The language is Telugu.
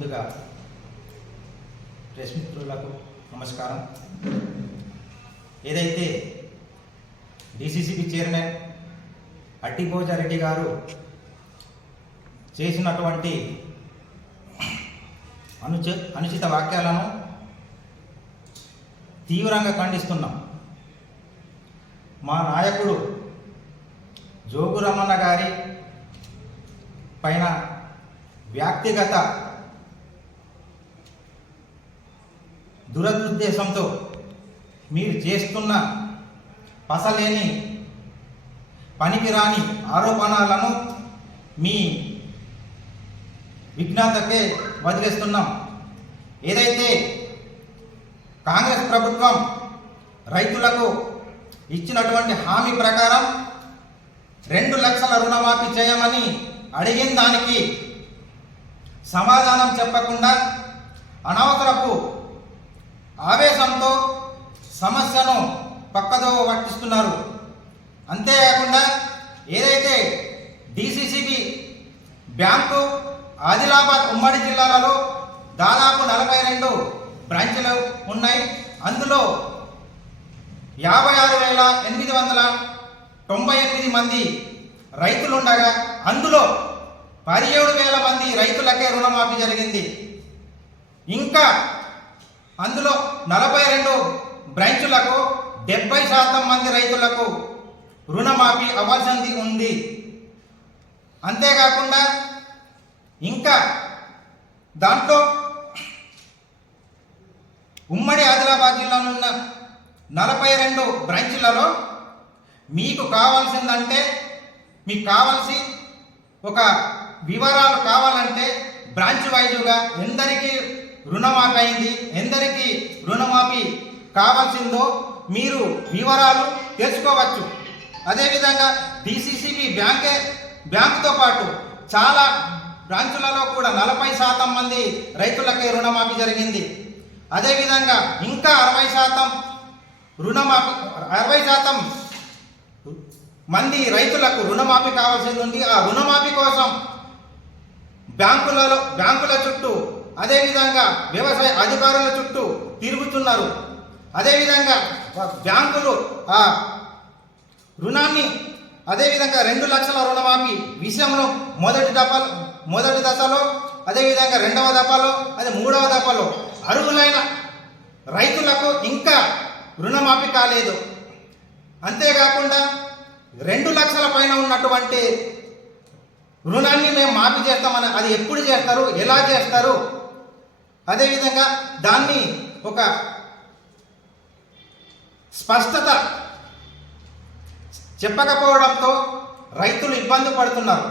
ముందుగా ప్రెస్ మిత్రులకు నమస్కారం. ఏదైతే డిసిసిబి చైర్మన్ అట్టిపోజారెడ్డి గారు చేసినటువంటి అనుచిత వాక్యాలను తీవ్రంగా ఖండిస్తున్నాం. మా నాయకుడు జోగు రమణ గారి పైన వ్యక్తిగత దురదుద్దేశంతో మీరు చేస్తున్న పసలేని పనికిరాని ఆరోపణలను మీ విజ్ఞాతకే వదిలేస్తున్నాం. ఏదైతే కాంగ్రెస్ ప్రభుత్వం రైతులకు ఇచ్చినటువంటి హామీ ప్రకారం 2 లక్షల రుణమాఫీ చేయమని అడిగిన దానికి సమాధానం చెప్పకుండా అనవసరపు ఆవేశంతో సమస్యను పక్కదో పట్టిస్తున్నారు. అంతేకాకుండా ఏదైతే డిసిసిబి బ్యాంకు ఆదిలాబాద్ ఉమ్మడి జిల్లాలలో దాదాపు 42 బ్రాంచ్లు ఉన్నాయి. అందులో 56,898 మంది రైతులుండగా అందులో 17,000 మంది రైతులకే రుణమాఫీ జరిగింది. ఇంకా అందులో 42 బ్రాంచులకు 70% మంది రైతులకు రుణమాఫీ అవ్వాల్సింది ఉంది. అంతేకాకుండా ఇంకా దాంట్లో ఉమ్మడి ఆదిలాబాద్ జిల్లాలో ఉన్న 42 బ్రాంచ్లలో మీకు కావాల్సిందంటే మీకు కావాల్సి ఒక వివరాలు కావాలంటే బ్రాంచ్ వైజుగా ఎందరికీ రుణమాఫీ అయింది, ఎందరికీ రుణమాఫీ కావాల్సిందో మీరు వివరాలు తెలుసుకోవచ్చు. అదేవిధంగా డిసిసిబి బ్యాంకుతో పాటు చాలా బ్రాంచులలో కూడా 40% మంది రైతులకే రుణమాఫీ జరిగింది. అదేవిధంగా ఇంకా 60% రుణమాఫీ 60% మంది రైతులకు రుణమాఫీ కావాల్సింది ఉంది. ఆ రుణమాఫీ కోసం బ్యాంకుల చుట్టూ అదేవిధంగా వ్యవసాయ అధికారుల చుట్టూ తిరుగుతున్నారు. అదేవిధంగా బ్యాంకులు ఆ రుణాన్ని అదేవిధంగా 2 లక్షల రుణమాఫీ విషయంలో మొదటి దశలో అదేవిధంగా 2వ దఫలో 3వ దఫలో అర్హులైన రైతులకు ఇంకా రుణమాఫీ కాలేదు. అంతేకాకుండా 2 లక్షల పైన ఉన్నటువంటి రుణాన్ని మేము మాఫీ చేస్తామని అది ఎప్పుడు చేస్తారు, ఎలా చేస్తారు, అదేవిధంగా దాన్ని ఒక స్పష్టత చెప్పకపోవడంతో రైతులు ఇబ్బంది పడుతున్నారు.